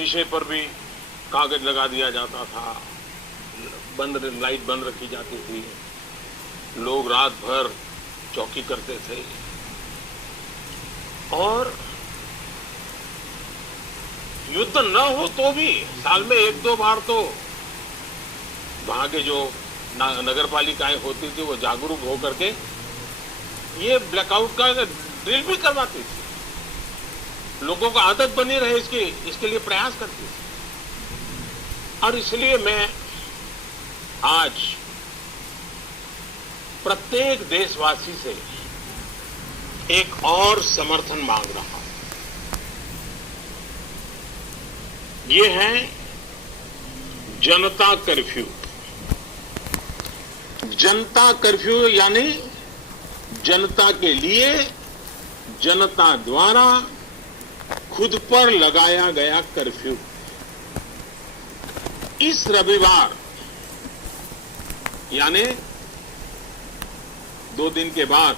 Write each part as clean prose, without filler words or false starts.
शीशे पर भी कागज लगा दिया जाता था, लाइट बंद रखी जाती थी, लोग रात भर चौकी करते थे और युद्ध न हो तो भी साल में एक दो बार तो वहां के जो नगर पालिकाएं होती थी वो जागरूक होकर के ये ब्लैकआउट का ड्रिल भी करवाती थी, लोगों को आदत बनी रहे इसके लिए प्रयास करती थी। और इसलिए मैं आज प्रत्येक देशवासी से एक और समर्थन मांग रहा हूं। ये है जनता कर्फ्यू। जनता कर्फ्यू यानी जनता के लिए, जनता द्वारा खुद पर लगाया गया कर्फ्यू। इस रविवार यानी 2 दिन के बाद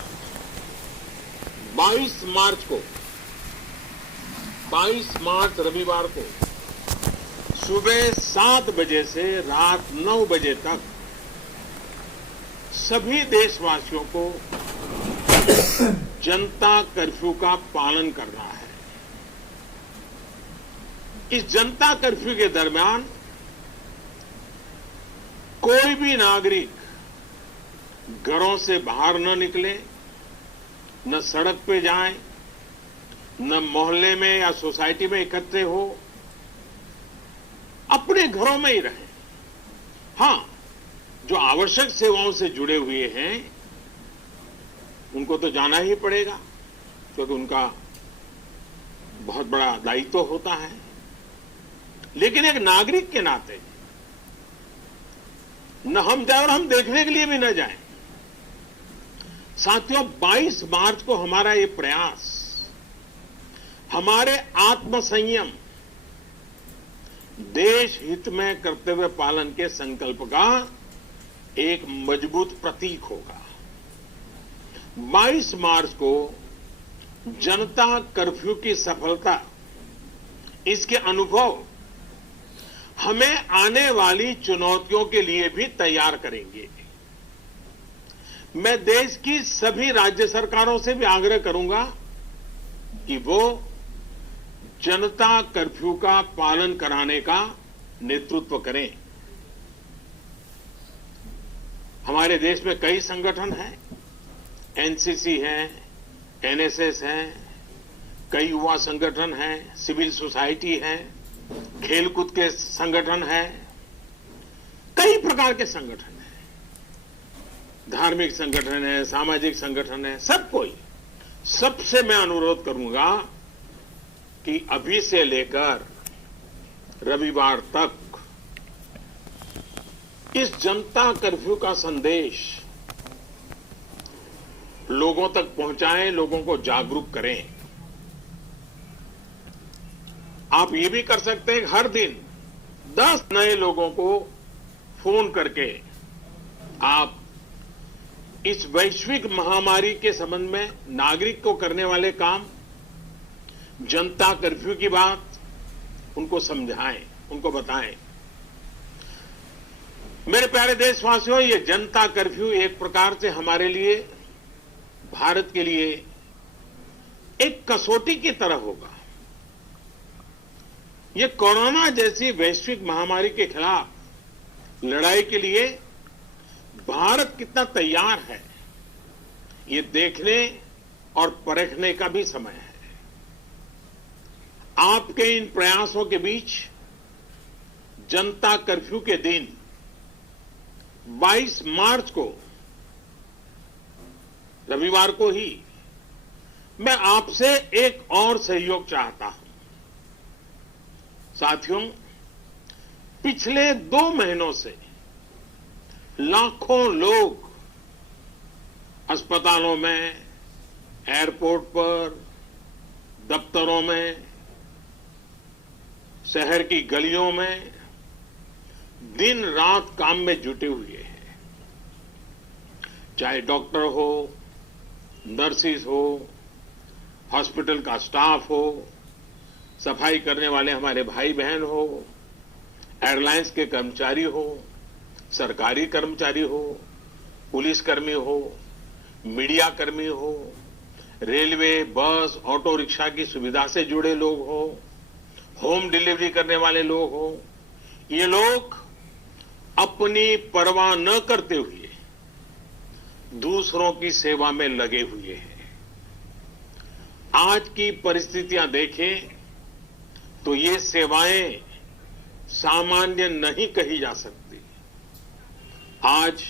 22 मार्च रविवार को सुबह 7 बजे से रात 9 बजे तक सभी देशवासियों को जनता कर्फ्यू का पालन करना है। इस जनता कर्फ्यू के दरमियान कोई भी नागरिक घरों से बाहर न निकले, न सड़क पे जाए, न मोहल्ले में या सोसाइटी में इकट्ठे हो, अपने घरों में ही रहें। हां, जो आवश्यक सेवाओं से जुड़े हुए हैं उनको तो जाना ही पड़ेगा क्योंकि उनका बहुत बड़ा दायित्व होता है, लेकिन एक नागरिक के नाते न हम जाए और हम देखने के लिए भी न जाएं। साथियों, 22 मार्च को हमारा ये प्रयास हमारे आत्मसंयम, देश हित में करते हुए पालन के संकल्प का एक मजबूत प्रतीक होगा। 22 मार्च को जनता कर्फ्यू की सफलता, इसके अनुभव हमें आने वाली चुनौतियों के लिए भी तैयार करेंगे। मैं देश की सभी राज्य सरकारों से भी आग्रह करूंगा कि वो जनता कर्फ्यू का पालन कराने का नेतृत्व करें। हमारे देश में कई संगठन हैं, एनसीसी है, एनएसएस है, कई युवा संगठन हैं, सिविल सोसाइटी है, खेलकूद के संगठन हैं, कई प्रकार के संगठन हैं, धार्मिक संगठन है, सामाजिक संगठन है, सबसे मैं अनुरोध करूंगा कि अभी से लेकर रविवार तक इस जनता कर्फ्यू का संदेश लोगों तक पहुंचाएं, लोगों को जागरूक करें। आप ये भी कर सकते हैं, हर दिन 10 नए लोगों को फोन करके आप इस वैश्विक महामारी के संबंध में नागरिक को करने वाले काम, जनता कर्फ्यू की बात उनको समझाएं, उनको बताएं। मेरे प्यारे देशवासियों, ये जनता कर्फ्यू एक प्रकार से हमारे लिए, भारत के लिए एक कसौटी की तरह होगा। ये कोरोना जैसी वैश्विक महामारी के खिलाफ लड़ाई के लिए भारत कितना तैयार है, ये देखने और परखने का भी समय है। आपके इन प्रयासों के बीच जनता कर्फ्यू के दिन 22 मार्च को, रविवार को ही, मैं आपसे एक और सहयोग चाहता हूं। साथियों, पिछले 2 महीनों से लाखों लोग अस्पतालों में, एयरपोर्ट पर, दफ्तरों में, शहर की गलियों में दिन रात काम में जुटे हुए हैं। चाहे डॉक्टर हो, नर्सिस हो, हॉस्पिटल का स्टाफ हो, सफाई करने वाले हमारे भाई बहन हो, एयरलाइंस के कर्मचारी हो, सरकारी कर्मचारी हो, पुलिसकर्मी हो, मीडिया कर्मी हो, रेलवे, बस, ऑटो रिक्शा की सुविधा से जुड़े लोग हो, होम डिलीवरी करने वाले लोग हो, ये लोग अपनी परवाह न करते हुए दूसरों की सेवा में लगे हुए हैं। आज की परिस्थितियां देखें तो ये सेवाएं सामान्य नहीं कही जा सकती। आज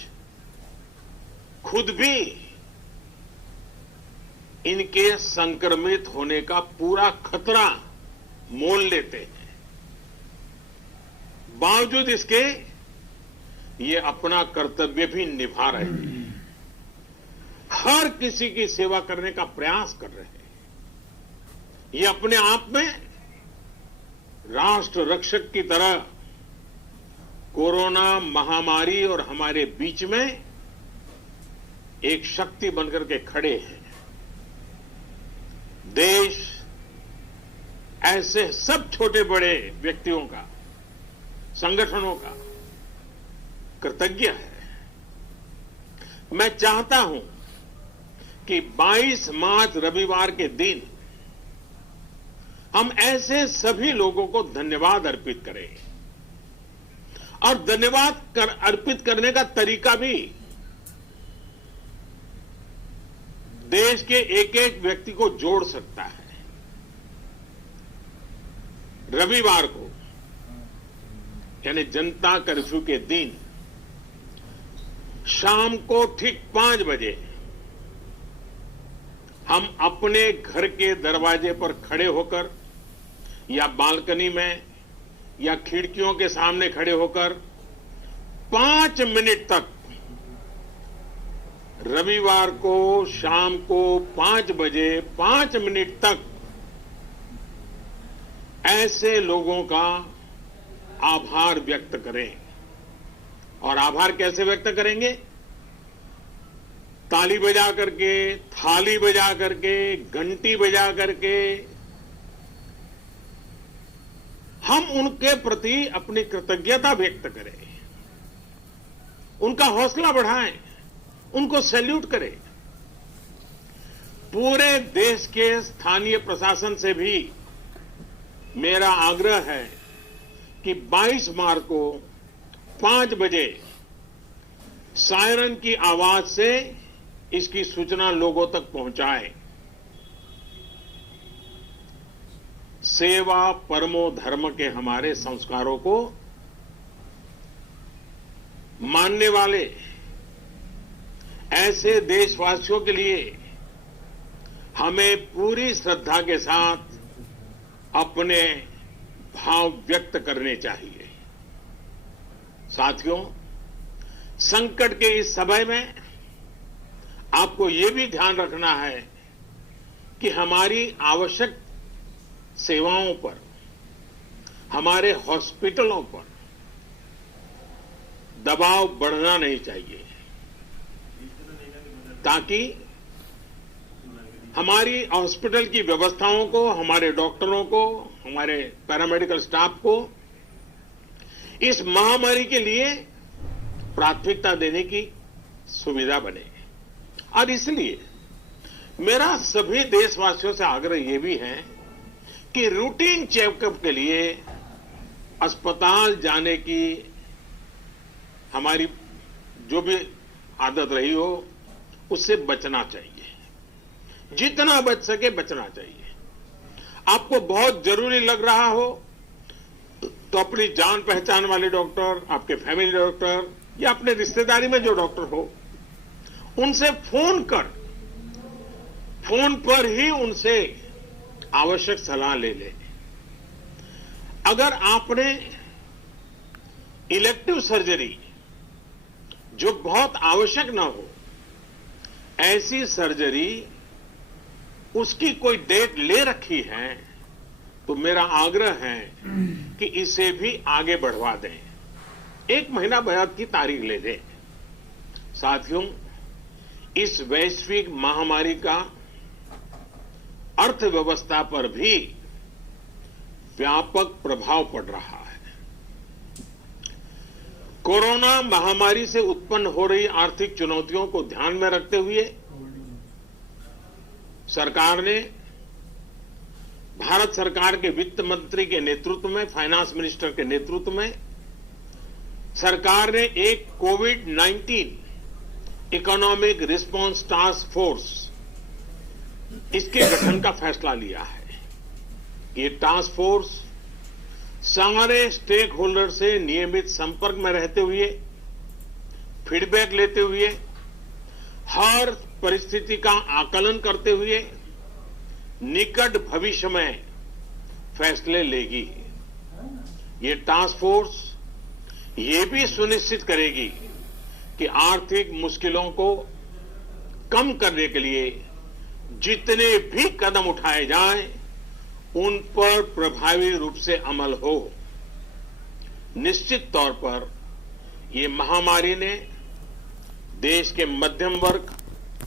खुद भी इनके संक्रमित होने का पूरा खतरा मोल लेते हैं। बावजूद इसके ये अपना कर्तव्य भी निभा रहे हैं, हर किसी की सेवा करने का प्रयास कर रहे हैं। ये अपने आप में राष्ट्र रक्षक की तरह कोरोना महामारी और हमारे बीच में एक शक्ति बनकर के खड़े हैं। देश ऐसे सब छोटे बड़े व्यक्तियों का, संगठनों का कृतज्ञ है। मैं चाहता हूं कि 22 मार्च रविवार के दिन हम ऐसे सभी लोगों को धन्यवाद अर्पित करें और धन्यवाद अर्पित करने का तरीका भी देश के एक एक व्यक्ति को जोड़ सकता है। रविवार को यानी जनता कर्फ्यू के दिन शाम को ठीक 5 बजे हम अपने घर के दरवाजे पर खड़े होकर या बालकनी में या खिड़कियों के सामने खड़े होकर 5 मिनट तक रविवार को शाम को 5 बजे 5 मिनट तक ऐसे लोगों का आभार व्यक्त करें। और आभार कैसे व्यक्त करेंगे? ताली बजा करके, थाली बजा करके, घंटी बजा करके हम उनके प्रति अपनी कृतज्ञता व्यक्त करें, उनका हौसला बढ़ाएं, उनको सैल्यूट करें। पूरे देश के स्थानीय प्रशासन से भी मेरा आग्रह है कि 22 मार्च को 5 बजे सायरन की आवाज से इसकी सूचना लोगों तक पहुंचाएं। सेवा परमो धर्म के हमारे संस्कारों को मानने वाले ऐसे देशवासियों के लिए हमें पूरी श्रद्धा के साथ अपने भाव व्यक्त करने चाहिए। साथियों, संकट के इस समय में आपको ये भी ध्यान रखना है कि हमारी आवश्यक सेवाओं पर, हमारे हॉस्पिटलों पर दबाव बढ़ना नहीं चाहिए, ताकि हमारी हॉस्पिटल की व्यवस्थाओं को, हमारे डॉक्टरों को, हमारे पैरामेडिकल स्टाफ को इस महामारी के लिए प्राथमिकता देने की सुविधा बने। और इसलिए मेरा सभी देशवासियों से आग्रह यह भी है कि रूटीन चेकअप के लिए अस्पताल जाने की हमारी जो भी आदत रही हो उससे बचना चाहिए, जितना बच सके बचना चाहिए। आपको बहुत जरूरी लग रहा हो तो अपनी जान पहचान वाले डॉक्टर, आपके फैमिली डॉक्टर या अपने रिश्तेदारी में जो डॉक्टर हो उनसे फोन पर ही उनसे आवश्यक सलाह ले लें। अगर आपने इलेक्टिव सर्जरी जो बहुत आवश्यक ना हो, ऐसी सर्जरी उसकी कोई डेट ले रखी है तो मेरा आग्रह है कि इसे भी आगे बढ़वा दें, 1 महीना बाद की तारीख ले दें। साथियों, इस वैश्विक महामारी का अर्थव्यवस्था पर भी व्यापक प्रभाव पड़ रहा है। कोरोना महामारी से उत्पन्न हो रही आर्थिक चुनौतियों को ध्यान में रखते हुए सरकार ने भारत सरकार के वित्त मंत्री के नेतृत्व में, फाइनेंस मिनिस्टर के नेतृत्व में सरकार ने एक कोविड-19 इकोनॉमिक रिस्पांस टास्क फोर्स इसके गठन का फैसला लिया है। ये टास्क फोर्स सारे स्टेक होल्डर से नियमित संपर्क में रहते हुए, फीडबैक लेते हुए, हर परिस्थिति का आकलन करते हुए निकट भविष्य में फैसले लेगी। ये टास्क फोर्स ये भी सुनिश्चित करेगी कि आर्थिक मुश्किलों को कम करने के लिए जितने भी कदम उठाए जाएं, उन पर प्रभावी रूप से अमल हो। निश्चित तौर पर ये महामारी ने देश के मध्यम वर्ग